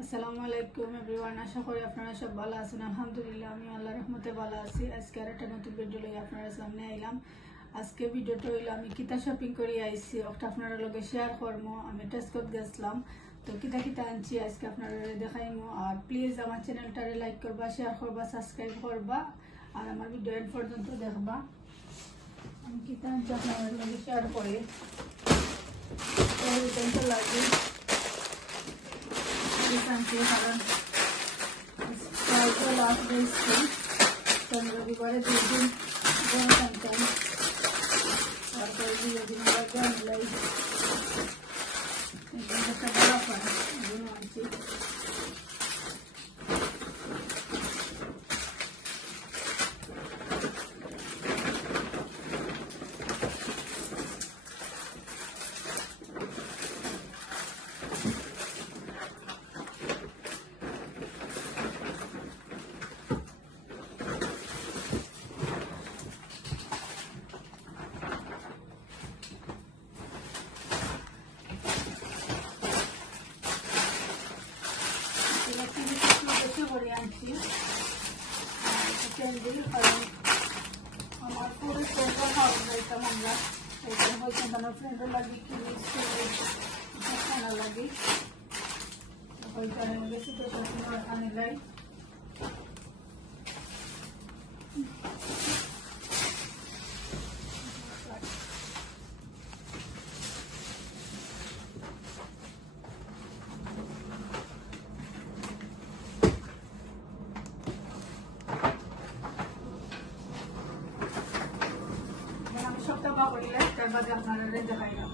আসসালামু আলাইকুম এভরিওয়ান, আশা করি আপনারা সব ভালো আছেন। আলহামদুলিল্লাহ আমি আল্লাহর রহমতে ভালো আছি। আজকে আরেকটা নতুন ভিডিও লই আপনারা সামনে আইলাম। আজকে ভিডিওটা হইলো আমি কিতা শপিং করে আইছি, ওটা আপনারা লগে শেয়ার করবো। আমি টেস্ট করতে গেছিলাম, তো কিতা কিতা আনছি আজকে আপনারা দেখাইমো। আর প্লিজ আমার চ্যানেলটারে লাইক করবা, শেয়ার করবা, সাবস্ক্রাইব করবা, আর আমার ভিডিও এন্ড পর্যন্ত দেখবা। আমি কিতা আনছি আপনারা লগে শেয়ার করি। লাগে কারণ লাস্ট ডে স্কুল, রবিবারে 2 দিন আনতাম, তারপরে 2 দিন লাগবে আনলাই একটা বড় পান এগুলো আনছি। আমার পুরো ফ্রেন্ডরা খাওয়া যাইতাম আমরা, এইখানে হয়েছে আমার ফ্রেন্ডরা লাগে কিনে খানা লাগে, ওই কারণে বেশি তো সবসময় আনে যাই। সপ্তাহ করিলে তার বাদে আপনারা দেখাইলাম।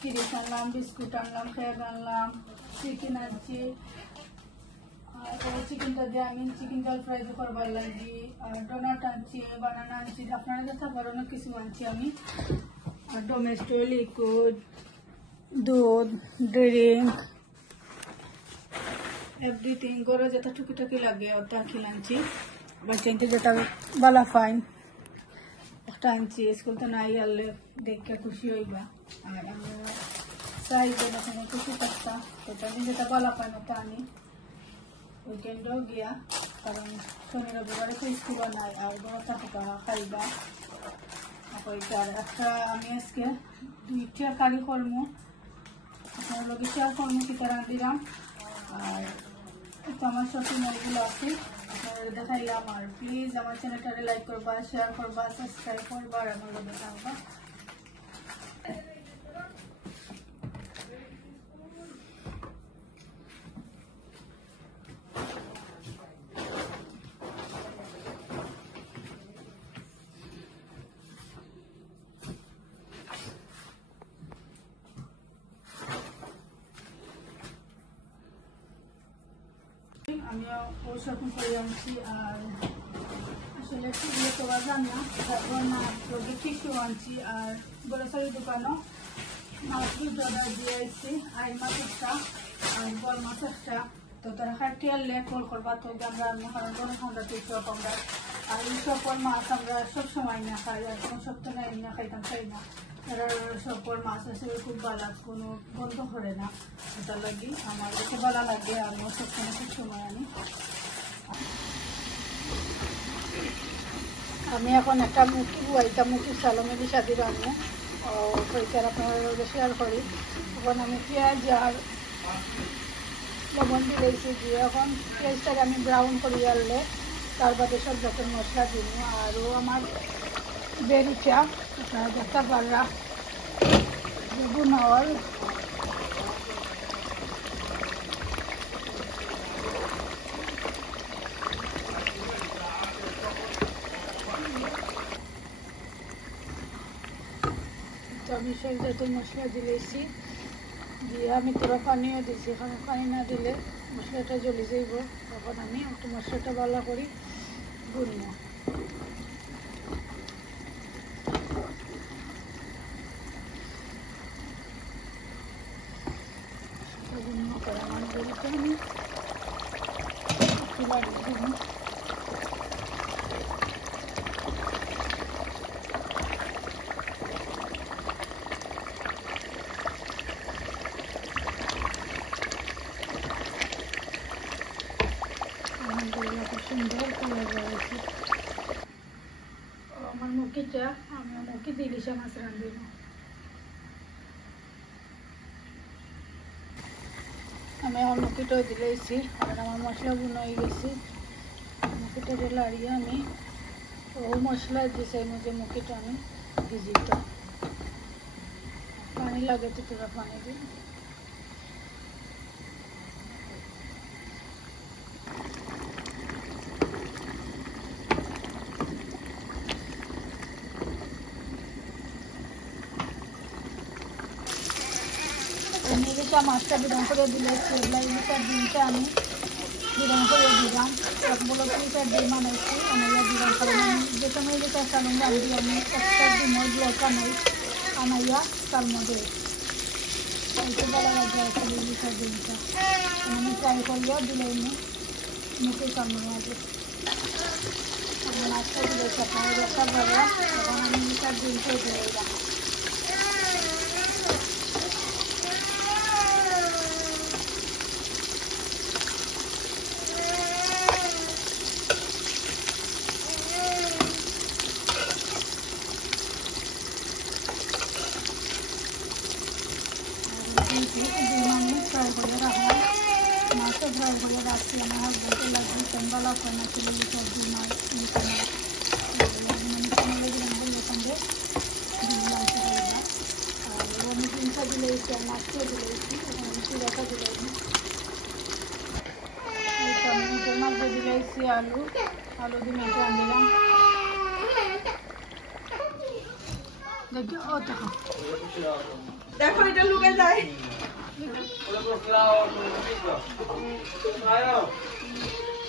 ফ্রিজ আনলাম, বিস্কুট আনলাম, কেক আনলাম, চিকেন আনছি। আর চিকেনটা দিয়ে আমি চিকেন জল ফ্রাই করবার লাগি। আর ডোনাট আনছি, বানানা আনছি, আপনারা দেখা অনেক কিছু আনছি আমি। আর ডোমেস্টো, লিকুইড, দুধ, ড্রিঙ্ক, এভরিথিং গরো যেটা টুকিটাকি লাগে ওটা কিনে আনছি। বাচ্চাইতে যেটা বালা ফাইন একটা আনছি, স্কুল তো নাই আনলে দেখে খুশি হইবা। আর আমরা চাই যে এখানে খুশি থাকতাম, ওটা আমি যেটা বালা পাই ওটা আনি। উইকেন্ডও গিয়া, কারণ শনি রবিবারে তো স্কুলও নাই, আর বড়টা পোকা খাইবা। ওইটার একটা আমি আজকে 2টা কারি কর্ম আপনার লোকে শেয়ার কর্ম কিতা রাঁধিলাম। আর একটু আমার শপিং মলগুলো আছে আপনারা দেখাইলাম। আর প্লিজ আমার চ্যানেলটারে লাইক করবা, শেয়ার করবা, সাবস্ক্রাইব করবা, আর আমার লোকে থাকবা। আমিও শপিং করে আনছি। আর আসলে টিভিও করা যান না, তারপর মাছগুলো টিস্যু আনছি আর গ্রোসারি দোকানও মাছগুলো অর্ডার দিয়ে আসছি। আই মাছ একটা আর বল মাছ একটা, তো তারা খাইতে আনলে কল করবা, তো আমরা গরম ঠান্ডা টিস্যু আমরা আর এই সকল মাছ আমরা সব সময় না খাই, আর কোনো সপ্তাহে না খাইতাম চাই না। তারা সকল মাছ আছে খুব ভালো, কোনো বন্ধ করে না, এটা লাগি আমার খুব ভালো লাগে। আমি সবসময় খুব সময় আনি। আমি এখন একটা মুরগি বুয়াইটা মুরগির সালমে বিষাদি রান্না পরিষ্কার আপনার শেয়ার করি। এখন আমি পেঁয়াজ আর লবণ দিয়েছি, দিয়ে এখন পেঁয়াজটাকে আমি ব্রাউন করে আনলে তার বাদে সব যখন মশলা দিব। আরও আমার বেরিচা আপনারা দেখতে পাররা বেগুন আর আমি সব যত মশলা দিলেছি দিয়ে আমি তোরা পানিও দিয়েছি। এখন পানি না দিলে মশলাটা জ্বলে যাইব, তখন আমি একটু মশলাটা ভালো করি গুনব। গুনব করে আমার বলতে আমি সুন্দর কালার রয়েছে আমার মুরগিটা। আমি মুরগি দিয়ে ইলিশা মাছ রাঁধিব। আমি আমার মুরগিটাও দিলেছি আর আমার মশলা গুলো হয়ে গেছি। মুরগিটাকে লাড়িয়ে আমি ও মশলা দিয়েছি, এর মধ্যে মুরগিটা আমি ভিজিত পানি লাগে তো তোরা পানি দিই। ইলিশা মাছটা বিরাম করে দিলে ইলিশার ডিমটা আমি বিরাম করে দিলাম। বলো 3-4 ডিম বানাইছি, আমি বিরাম করে যে সময় ইলিশার সালন রাঁধি আমি একটা ডিমের ব্লক আনাইয়া তার মধ্যে ভালো লাগে আসলে ইলিশার ডিমটা। আমি ট্রাই করিয়া দিলে মুখে সামনে মাঝে আমি মাছটা দিলেছি আপনারা দেখতে পারলাম। তখন আমি ইলিশার ডিমটা দিয়ে দিলাম। ফ্রাই করে রাখলাম, মাছটা ফ্রাই করে রাখছি। আমার হাজবেন্ডে লাগবে তেমবালা ফোনা ছিল সবজি মাছ সঙ্গে মাংস করবা। আর আমি চিন্তা দিলেছি আর মাছটা দিলেছি, আমি চিরাটা দিলেছি, মাছ দিলেছি আলু দিয়ে মেটে আনলাম। দেখি ও দেখো দেখো এটা লুকে যায়।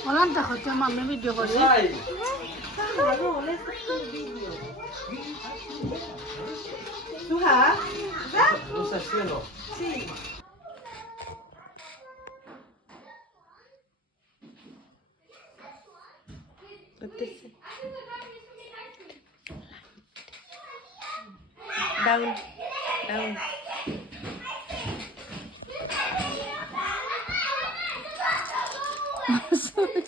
বলান দেখো তো আমি ভিডিও করি। Suha? Rosa cielo. Sí. Down. Down. Sorry.